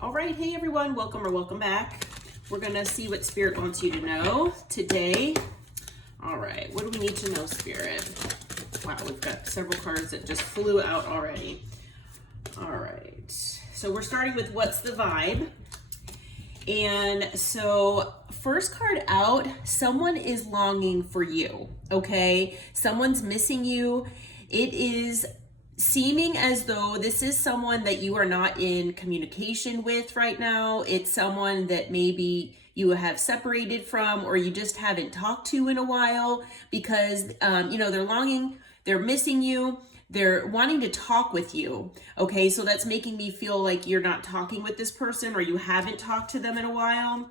All right, hey everyone, welcome or welcome back. We're gonna see what Spirit wants you to know today. All right, what do we need to know, Spirit? Wow, we've got several cards that just flew out already. All right, so we're starting with what's the vibe? And so first card out, someone is longing for you, okay? Someone's missing you. It is seeming as though this is someone that you are not in communication with right now. It's someone that maybe you have separated from or you just haven't talked to in a while because, they're longing, they're missing you. They're wanting to talk with you, okay? So that's making me feel like you're not talking with this person or you haven't talked to them in a while.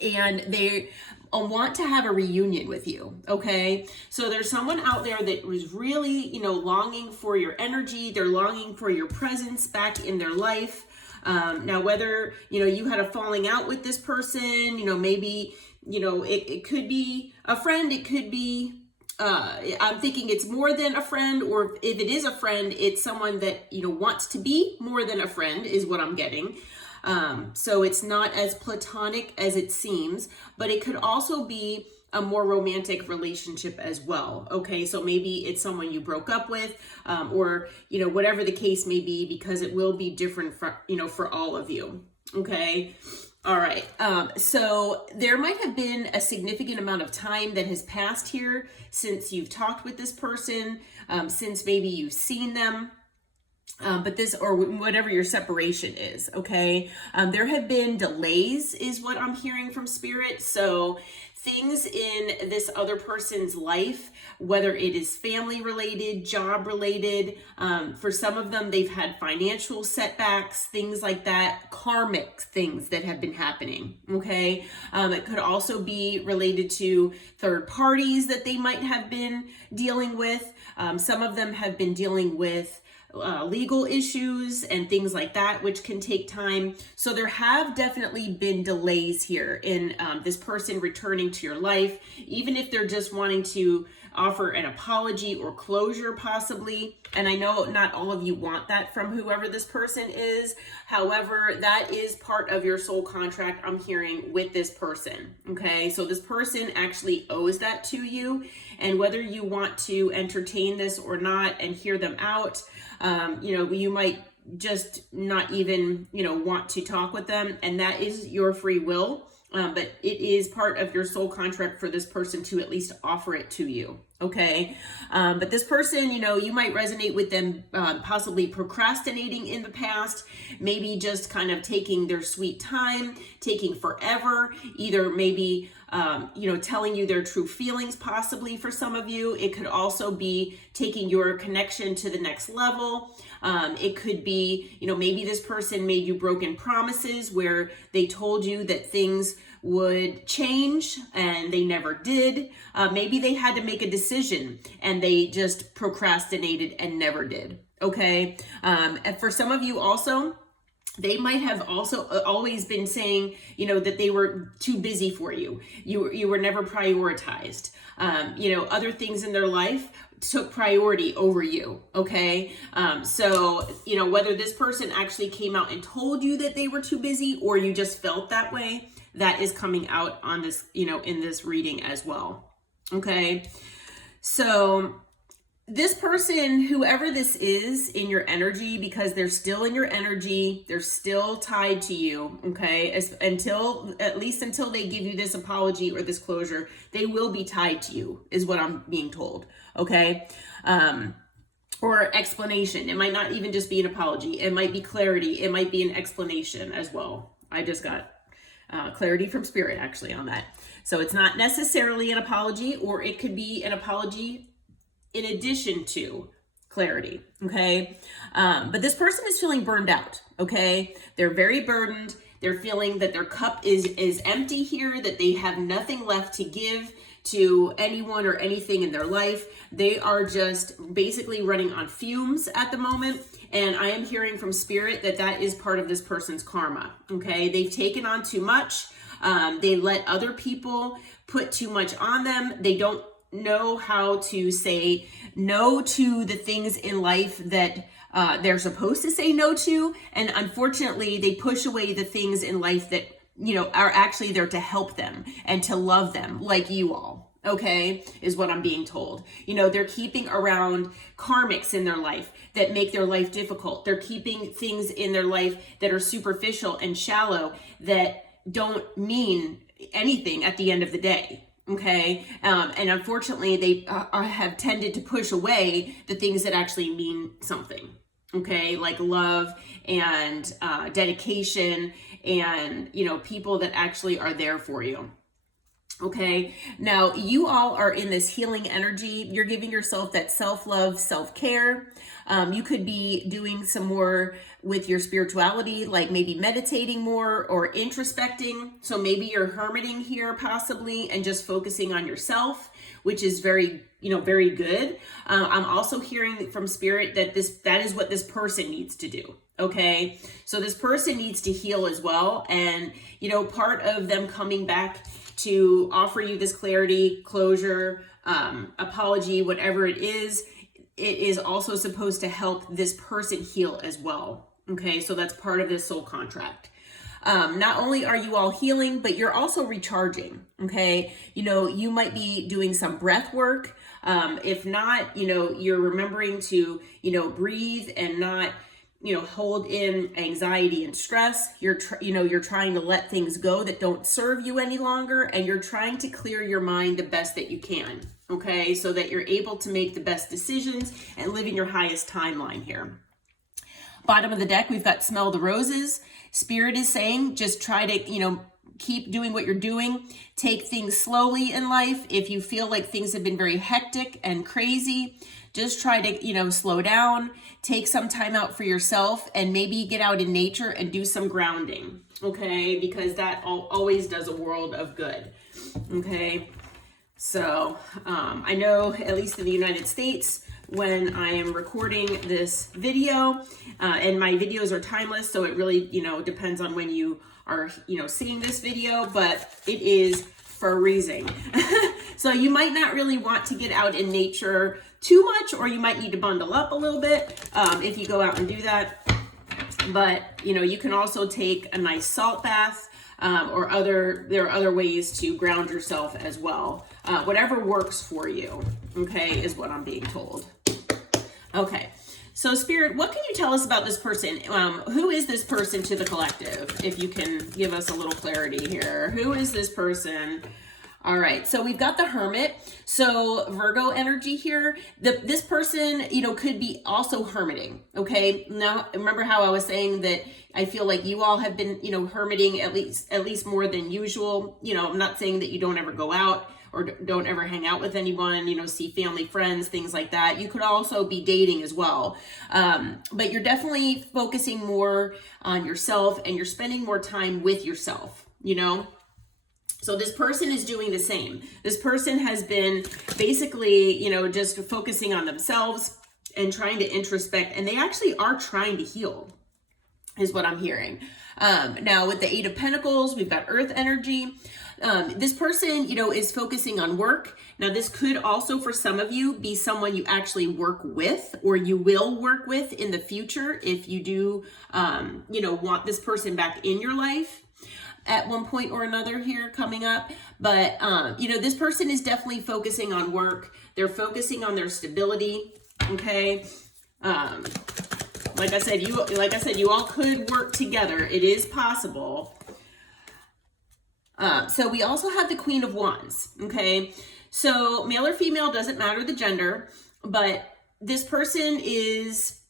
And they want to have a reunion with you, okay? So there's someone out there that was really, longing for your energy. They're longing for your presence back in their life. Now, whether, you had a falling out with this person, maybe, it could be a friend, it could be I'm thinking it's more than a friend, or if it is a friend, it's someone that, wants to be more than a friend is what I'm getting. So it's not as platonic as it seems, but it could also be a more romantic relationship as well. Okay. So maybe it's someone you broke up with, or, whatever the case may be, because it will be different for all of you. Okay. All right. So there might have been a significant amount of time that has passed here since you've talked with this person, since maybe you've seen them. But this, or whatever your separation is, okay? There have been delays is what I'm hearing from Spirit. So things in this other person's life, whether it is family related, job related, for some of them, they've had financial setbacks, things like that, karmic things that have been happening, okay? It could also be related to third parties that they might have been dealing with. Some of them have been dealing with legal issues and things like that, which can take time. So there have definitely been delays here in this person returning to your life, even if they're just wanting to offer an apology or closure possibly. And I know not all of you want that from whoever this person is. However, that is part of your soul contract I'm hearing with this person. Okay, so this person actually owes that to you. And whether you want to entertain this or not and hear them out, you might just not even, want to talk with them. And that is your free will. But it is part of your soul contract for this person to at least offer it to you. Okay. But this person, you might resonate with them, possibly procrastinating in the past, maybe just kind of taking their sweet time, taking forever, either maybe, telling you their true feelings, possibly for some of you. It could also be taking your connection to the next level. It could be, maybe this person made you broken promises where they told you that things would change and they never did. Maybe they had to make a decision and they just procrastinated and never did. Okay. And for some of you also, they might have also always been saying, that they were too busy for you. You were never prioritized. Other things in their life took priority over you. Okay. So, whether this person actually came out and told you that they were too busy or you just felt that way, that is coming out on this, in this reading as well. Okay. So this person, whoever this is in your energy, because they're still in your energy, they're still tied to you, okay? At least until they give you this apology or this closure, they will be tied to you, is what I'm being told, okay? Or explanation. It might not even just be an apology. It might be clarity. It might be an explanation as well. I just got clarity from Spirit actually on that. So it's not necessarily an apology, or it could be an apology in addition to clarity, okay? But this person is feeling burned out, okay? They're very burdened. They're feeling that their cup is empty here, that they have nothing left to give to anyone or anything in their life. They are just basically running on fumes at the moment. And I am hearing from Spirit that is part of this person's karma, okay? They've taken on too much. They let other people put too much on them. They don't know how to say no to the things in life that they're supposed to say no to. And unfortunately, they push away the things in life that, are actually there to help them and to love them, like you all. Okay, is what I'm being told. They're keeping around karmics in their life that make their life difficult. They're keeping things in their life that are superficial and shallow that don't mean anything at the end of the day. Okay, and unfortunately, they have tended to push away the things that actually mean something. Okay, like love and dedication and, people that actually are there for you. Okay, now you all are in this healing energy. You're giving yourself that self-love, self-care. You could be doing some more with your spirituality, like maybe meditating more or introspecting. So maybe you're hermiting here possibly and just focusing on yourself, which is very, very good. I'm also hearing from spirit that that is what this person needs to do. Okay, so this person needs to heal as well. And, part of them coming back to offer you this clarity, closure, apology, whatever it is also supposed to help this person heal as well. Okay, so that's part of this soul contract. Not only are you all healing, but you're also recharging. Okay, you might be doing some breath work. If not, you're remembering to, breathe and not, hold in anxiety and stress. You're trying to let things go that don't serve you any longer, and you're trying to clear your mind the best that you can. Okay, so that you're able to make the best decisions and live in your highest timeline here. Bottom of the deck, we've got smell the roses. Spirit is saying, just try to, keep doing what you're doing. Take things slowly in life. If you feel like things have been very hectic and crazy, just try to, slow down, take some time out for yourself, and maybe get out in nature and do some grounding. Okay, because that always does a world of good. Okay, so I know, at least in the United States, when I am recording this video, and my videos are timeless, so it really, depends on when you are, seeing this video, but it is freezing. So you might not really want to get out in nature too much, or you might need to bundle up a little bit if you go out and do that. But, you can also take a nice salt bath, or there are other ways to ground yourself as well. Whatever works for you, okay, is what I'm being told. Okay, so Spirit, what can you tell us about this person? Who is this person to the collective? If you can give us a little clarity here. Who is this person? All right, so we've got the Hermit. So Virgo energy here. This person, could be also hermiting, okay? Now, remember how I was saying that I feel like you all have been, hermiting at least more than usual. I'm not saying that you don't ever go out or don't ever hang out with anyone, see family, friends, things like that. You could also be dating as well. But you're definitely focusing more on yourself, and you're spending more time with yourself, So this person is doing the same. This person has been basically, just focusing on themselves and trying to introspect, and they actually are trying to heal, is what I'm hearing. Now with the Eight of Pentacles, we've got Earth energy. This person, is focusing on work. Now, this could also, for some of you, be someone you actually work with, or you will work with in the future if you do, want this person back in your life at one point or another here coming up. But, this person is definitely focusing on work. They're focusing on their stability. Okay. Like I said, you all could work together. It is possible. So we also have the Queen of Wands, okay? So male or female, doesn't matter the gender, but this person is,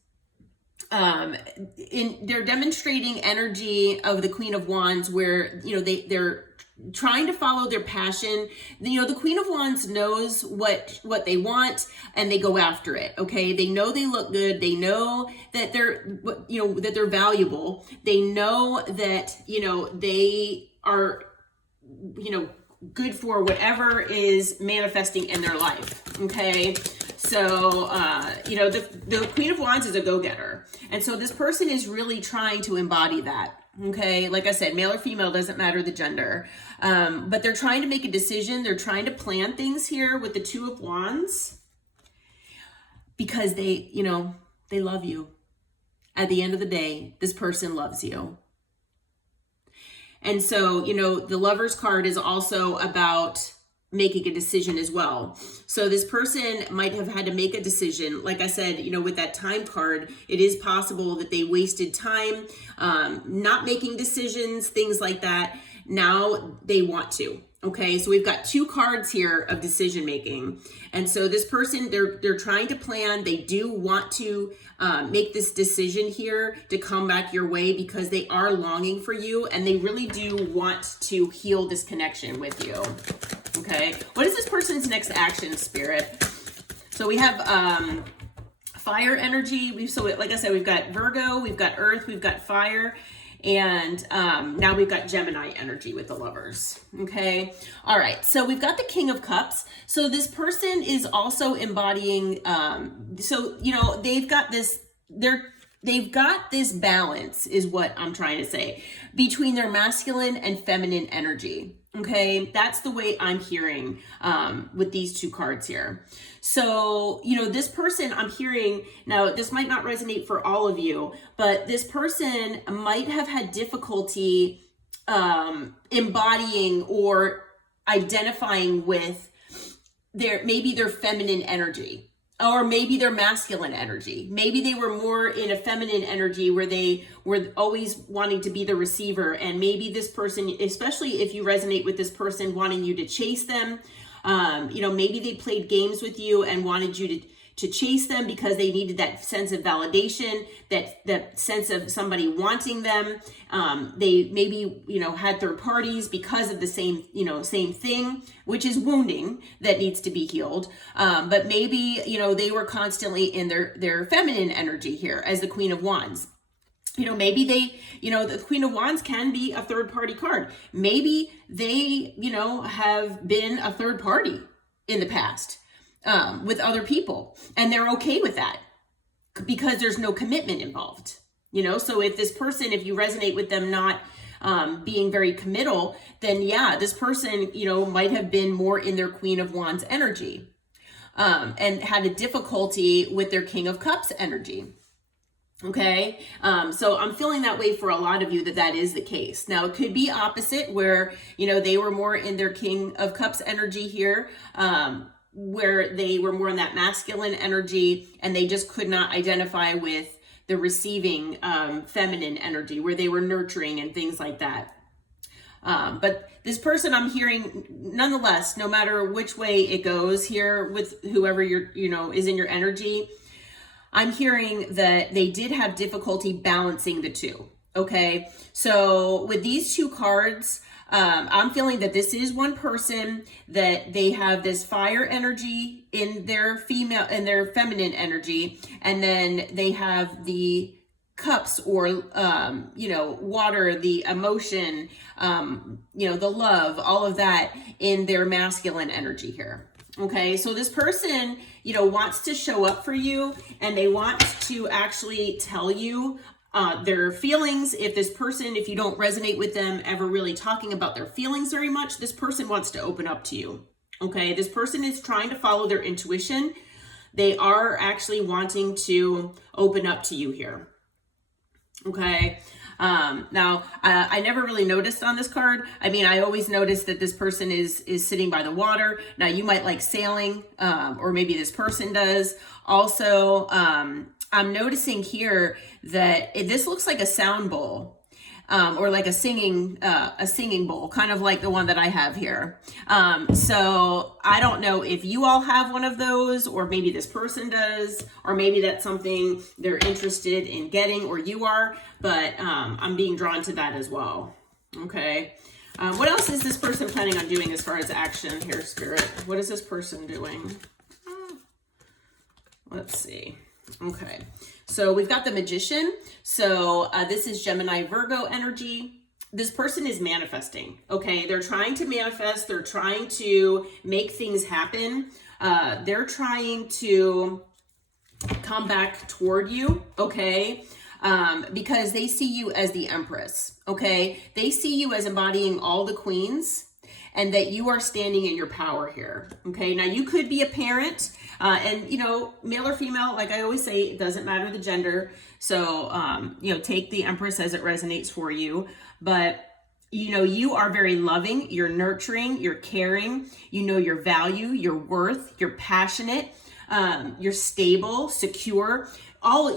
they're demonstrating energy of the Queen of Wands where, they're trying to follow their passion. The Queen of Wands knows what they want, and they go after it. Okay. They know they look good. They know that that they're valuable. They know that, they are, good for whatever is manifesting in their life. Okay. So, the Queen of Wands is a go-getter. And so this person is really trying to embody that. Okay. Like I said, male or female, doesn't matter the gender. But they're trying to make a decision. They're trying to plan things here with the Two of Wands because they love you. at the end of the day, this person loves you. And so, you know, the Lovers card is also about making a decision as well. So this person might have had to make a decision. Like I said, you know, with that Time card, it is possible that they wasted time not making decisions, things like that. Now they want to. Okay, so we've got 2 cards here of decision making. And so this person, they're trying to plan. They do want to make this decision here to come back your way because they are longing for you and they really do want to heal this connection with you. Okay, what is this person's next action, Spirit? So we have fire energy. So like I said, we've got Virgo, we've got Earth, we've got fire. And now we've got Gemini energy with the Lovers. Okay. All right. So we've got the King of Cups. So this person is also embodying, so, you know, they've got this balance is what I'm trying to say between their masculine and feminine energy. Okay. That's the way I'm hearing with these 2 cards here. So, you know, this person I'm hearing now, this might not resonate for all of you, but this person might have had difficulty embodying or identifying with maybe their feminine energy, or maybe their masculine energy. Maybe they were more in a feminine energy where they were always wanting to be the receiver. And maybe this person, especially if you resonate with this person wanting you to chase them, you know, maybe they played games with you and wanted you to chase them because they needed that sense of validation, that sense of somebody wanting them. They maybe, you know, had third parties because of the same thing, which is wounding that needs to be healed. But maybe, you know, they were constantly in their feminine energy here as the Queen of Wands. You know, maybe they, you know, the Queen of Wands can be a third party card. Maybe they, you know, have been a third party in the past with other people, and they're okay with that because there's no commitment involved, you know? So if this person, if you resonate with them not being very committal, then yeah, this person, you know, might have been more in their Queen of Wands energy and had a difficulty with their King of Cups energy. Okay. So I'm feeling that way for a lot of you that is the case. Now it could be opposite where, you know, they were more in their King of Cups energy here, where they were more in that masculine energy and they just could not identify with the receiving, feminine energy where they were nurturing and things like that. But this person I'm hearing, nonetheless, no matter which way it goes here with whoever is in your energy, I'm hearing that they did have difficulty balancing the 2. Okay. So with these 2 cards, I'm feeling that this is one person that they have this fire energy in their feminine energy. And then they have the cups or, water, the emotion, the love, all of that in their masculine energy here. Okay, so this person, wants to show up for you and they want to actually tell you their feelings. If you don't resonate with them ever really talking about their feelings very much, this person wants to open up to you. Okay, this person is trying to follow their intuition. They are actually wanting to open up to you here. Okay. Now, I never really noticed on this card. I mean, I always noticed that this person is sitting by the water. Now, you might like sailing, or maybe this person does. Also, I'm noticing here that this looks like a sound bowl, or like a singing bowl, kind of like the one that I have here. So I don't know if you all have one of those, or maybe this person does, or maybe that's something they're interested in getting, or you are, but I'm being drawn to that as well. Okay. What else is this person planning on doing as far as action here, Spirit? What is this person doing? Let's see. Okay. So we've got the Magician. So this is Gemini Virgo energy. This person is manifesting. Okay. They're trying to manifest. They're trying to make things happen. They're trying to come back toward you. Okay. Because they see you as the Empress. Okay. They see you as embodying all the queens. and that you are standing in your power here. Okay, now you could be a parent, and you know, male or female, like I always say, it doesn't matter the gender. So, you know, take the Empress as it resonates for you. But you know, you are very loving, you're nurturing, you're caring, you know your value, your worth, you're passionate, you're stable, secure.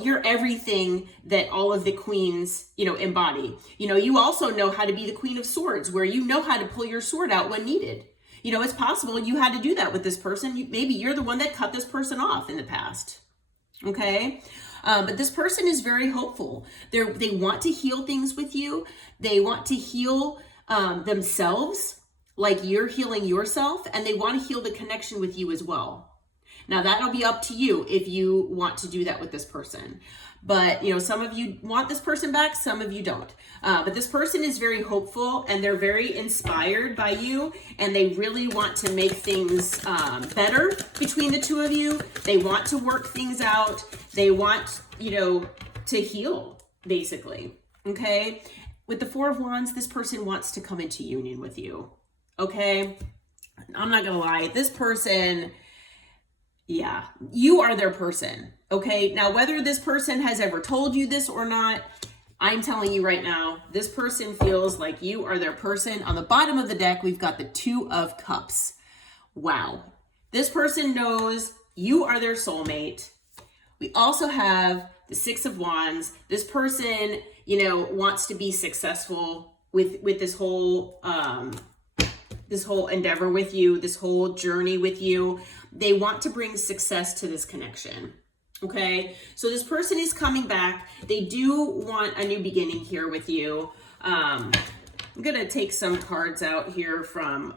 You're everything that all of the queens, you know, embody. You know, you also know how to be the Queen of Swords, where you know how to pull your sword out when needed. You know, it's possible you had to do that with this person. Maybe you're the one that cut this person off in the past. Okay. But this person is very hopeful. They want to heal things with you. They want to heal themselves like you're healing yourself, and they want to heal the connection with you as well. Now that'll be up to you if you want to do that with this person. But, you know, some of you want this person back, some of you don't. But this person is very hopeful, and they're very inspired by you, and they really want to make things better between the two of you. They want to work things out. They want, you know, to heal, basically. Okay? With the Four of Wands, this person wants to come into union with you. Okay? I'm not going to lie. This person, yeah, you are their person. Okay, now whether this person has ever told you this or not, I'm telling you right now, this person feels like you are their person. On the bottom of the deck, we've got the Two of Cups. Wow. This person knows you are their soulmate. We also have the Six of Wands. This person, you know, wants to be successful with this whole endeavor with you, this whole journey with you. They want to bring success to this connection. Okay, so this person is coming back. They do want a new beginning here with you. I'm gonna take some cards out here from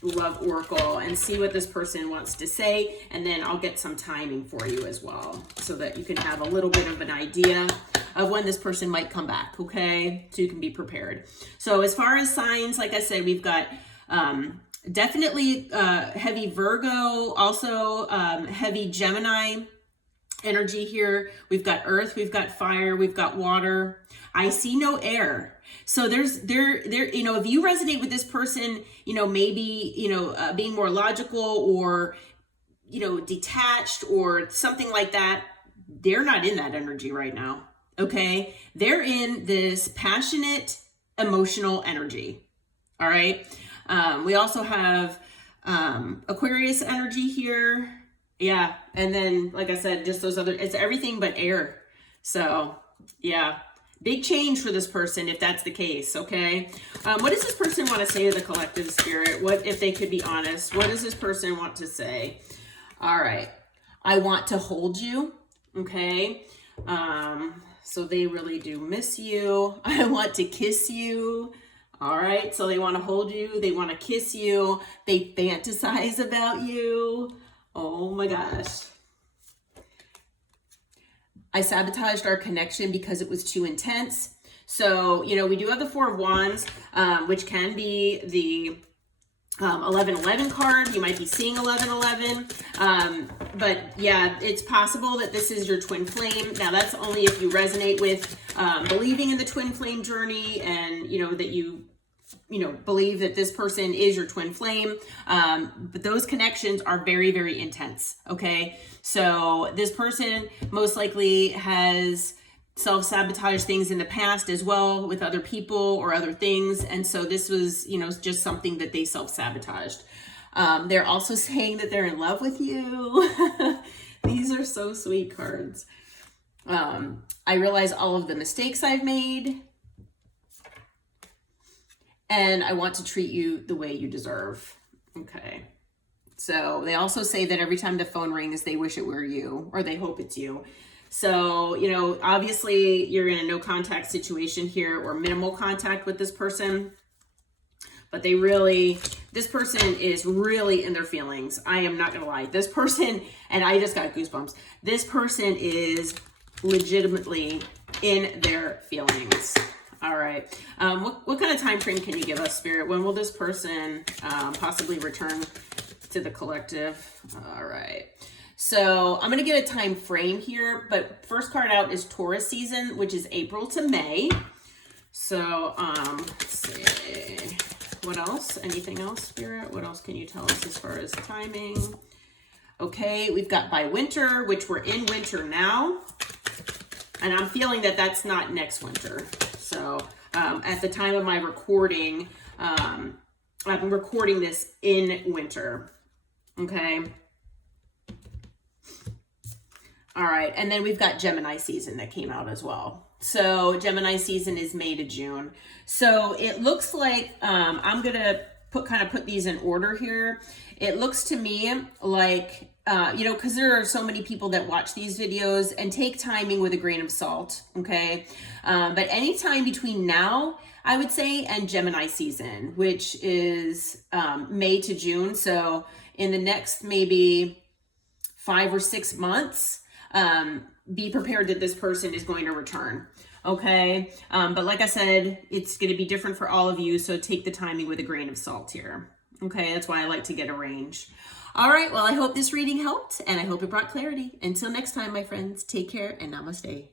Love Oracle and see what this person wants to say, and then I'll get some timing for you as well, so that you can have a little bit of an idea of when this person might come back. Okay, so you can be prepared. So as far as signs, like I said, we've got definitely heavy Virgo, also heavy Gemini energy here. We've got earth, we've got fire, we've got water. I see no air. So there, you know, if you resonate with this person, you know, maybe, you know, being more logical or, you know, detached or something like that, they're not in that energy right now. Okay. They're in this passionate, emotional energy. All right. We also have Aquarius energy here. Yeah. And then, like I said, just those other, it's everything but air. So yeah, big change for this person if that's the case. Okay. What does this person want to say to the collective spirit? What if they could be honest? What does this person want to say? All right. I want to hold you. Okay. So they really do miss you. I want to kiss you. All right, so they want to hold you, they want to kiss you, they fantasize about you. Oh my gosh. I sabotaged our connection because it was too intense. So, you know, we do have the Four of Wands, which can be the 1111 card. You might be seeing 1111. But yeah, it's possible that this is your twin flame. Now that's only if you resonate with believing in the twin flame journey, and you know that you believe that this person is your twin flame. But those connections are very, very intense. Okay. So this person most likely has self-sabotaged things in the past as well with other people or other things. And so this was, you know, just something that they self-sabotaged. They're also saying that they're in love with you. These are so sweet cards. I realize all of the mistakes I've made, and I want to treat you the way you deserve. Okay. So they also say that every time the phone rings, they wish it were you, or they hope it's you. So, you know, obviously you're in a no contact situation here, or minimal contact with this person, but this person is really in their feelings. I am not going to lie. This person, and I just got goosebumps. This person is legitimately in their feelings. All right. What kind of time frame can you give us, Spirit? When will this person possibly return to the collective? All right. So I'm going to get a time frame here, but first card out is Taurus season, which is April to May. So let's see. What else? Anything else, Spirit? What else can you tell us as far as timing? Okay, we've got by winter, which we're in winter now. And I'm feeling that that's not next winter. So at the time of my recording, I'm recording this in winter. Okay. All right. And then we've got Gemini season that came out as well. So Gemini season is May to June. So it looks like I'm going to put these in order here. It looks to me like, you know, because there are so many people that watch these videos, and take timing with a grain of salt, okay? But anytime between now, I would say, and Gemini season, which is May to June. So in the next maybe 5 or 6 months, be prepared that this person is going to return. Okay. But like I said, it's going to be different for all of you. So take the timing with a grain of salt here. Okay. That's why I like to get a range. All right. Well, I hope this reading helped, and I hope it brought clarity. Until next time, my friends, take care and namaste.